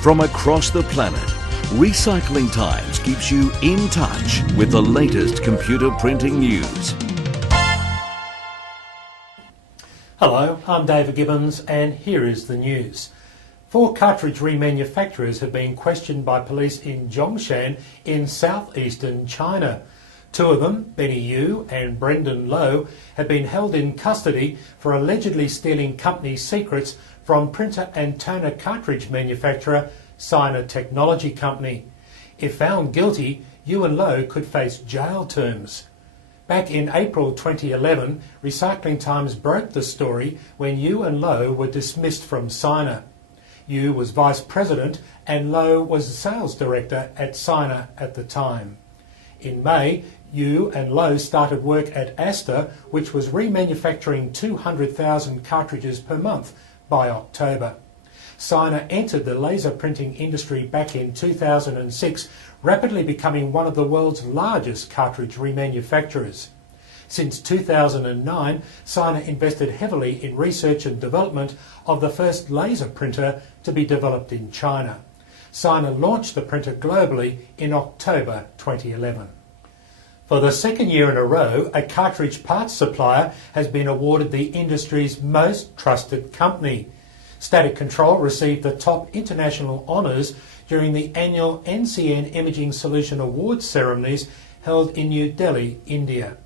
From across the planet, Recycling Times keeps you in touch with the latest computer printing news. Hello, I'm David Gibbons and here is the news. 4 cartridge remanufacturers have been questioned by police in Zhongshan in southeastern China. 2 of them, Benny Yu and Brendan Lowe, have been held in custody for allegedly stealing company secrets from printer and toner cartridge manufacturer Sina Technology Company. If found guilty, Yu and Lowe could face jail terms. Back in April 2011, Recycling Times broke the story when Yu and Lowe were dismissed from Sina. Yu was Vice President and Lowe was Sales Director at Sina at the time. In May, Yu and Lowe started work at Asta, which was remanufacturing 200,000 cartridges per month by October. Sina entered the laser printing industry back in 2006, rapidly becoming one of the world's largest cartridge remanufacturers. Since 2009, Sina invested heavily in research and development of the first laser printer to be developed in China. Sina launched the printer globally in October 2011. For the second year in a row, a cartridge parts supplier has been awarded the industry's most trusted company. Static Control received the top international honours during the annual NCN Imaging Solution Awards ceremonies held in New Delhi, India.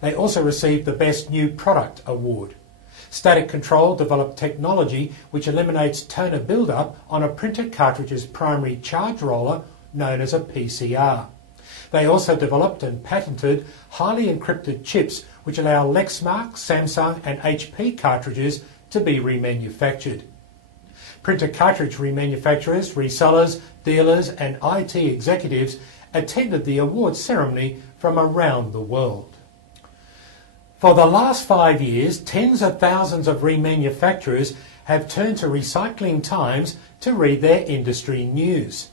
They also received the Best New Product award. Static Control developed technology which eliminates toner build-up on a printer cartridge's primary charge roller, known as a PCR. They also developed and patented highly encrypted chips which allow Lexmark, Samsung and HP cartridges to be remanufactured. Printer cartridge remanufacturers, resellers, dealers and IT executives attended the awards ceremony from around the world. For the last 5 years, tens of thousands of remanufacturers have turned to Recycling Times to read their industry news.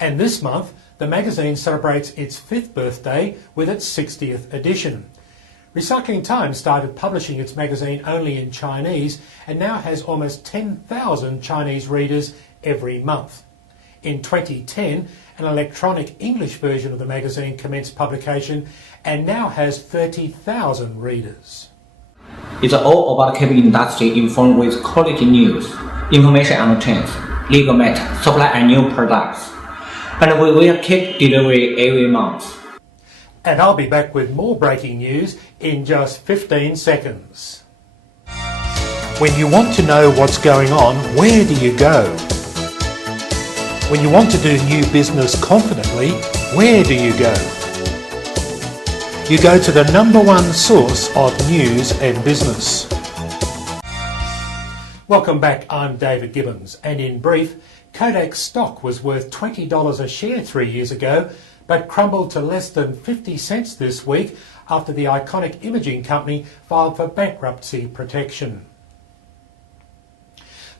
And this month, the magazine celebrates its 5th birthday with its 60th edition. Recycling Times started publishing its magazine only in Chinese and now has almost 10,000 Chinese readers every month. In 2010, an electronic English version of the magazine commenced publication and now has 30,000 readers. It's all about keeping industry informed with quality news, information on trends, legal matters, supply and new products. And we will keep delivery every month. And I'll be back with more breaking news in just 15 seconds. When you want to know what's going on, where do you go? When you want to do new business confidently, where do you go? You go to the #1 source of news and business. Welcome back, I'm David Gibbons, and in brief, Kodak's stock was worth $20 a share 3 years ago, but crumbled to less than 50 cents this week after the iconic imaging company filed for bankruptcy protection.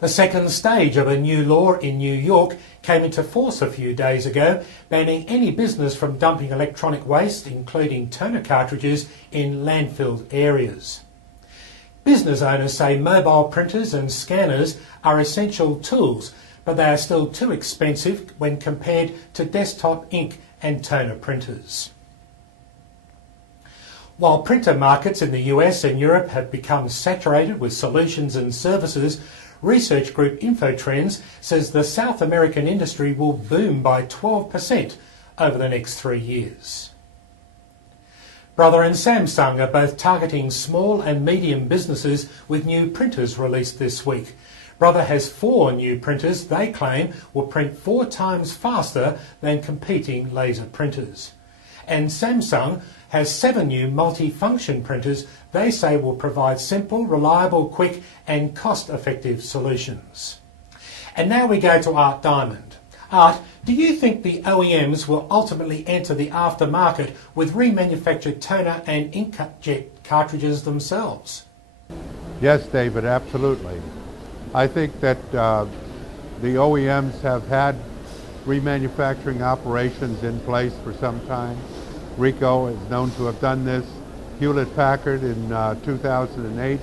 The second stage of a new law in New York came into force a few days ago, banning any business from dumping electronic waste, including toner cartridges, in landfill areas. Business owners say mobile printers and scanners are essential tools, but they are still too expensive when compared to desktop ink and toner printers. While printer markets in the US and Europe have become saturated with solutions and services, research group InfoTrends says the South American industry will boom by 12% over the next 3 years. Brother and Samsung are both targeting small and medium businesses with new printers released this week. Brother has 4 new printers they claim will print 4 times faster than competing laser printers. And Samsung has 7 new multi-function printers they say will provide simple, reliable, quick and cost-effective solutions. And now we go to Art Diamond. Art, do you think the OEMs will ultimately enter the aftermarket with remanufactured toner and inkjet cartridges themselves? Yes, David, absolutely. I think that the OEMs have had remanufacturing operations in place for some time. Ricoh is known to have done this. Hewlett-Packard in 2008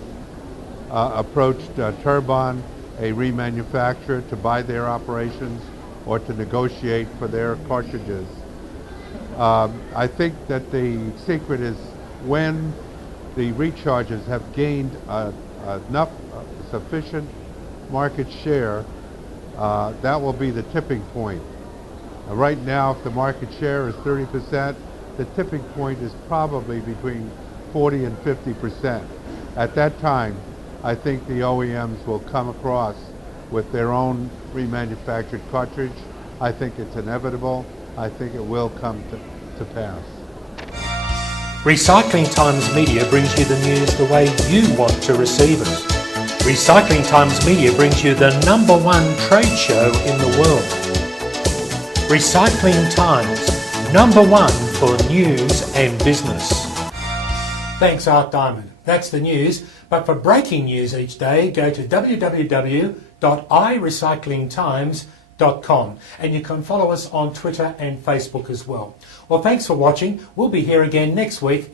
approached Turbine, a remanufacturer, to buy their operations. or to negotiate for their cartridges. I think that the secret is when the recharges have gained enough sufficient market share, that will be the tipping point. Right now, if the market share is 30%, the tipping point is probably between 40 and 50%. At that time, I think the OEMs will come across with their own remanufactured cartridge. I think it's inevitable. I think it will come to pass. Recycling Times Media brings you the news the way you want to receive it. Recycling Times Media brings you the #1 trade show in the world. Recycling Times, #1 for news and business. Thanks, Art Diamond. That's the news. But for breaking news each day, go to www.irecyclingtimes.com, and you can follow us on Twitter and Facebook as well. Well, thanks for watching. We'll be here again next week.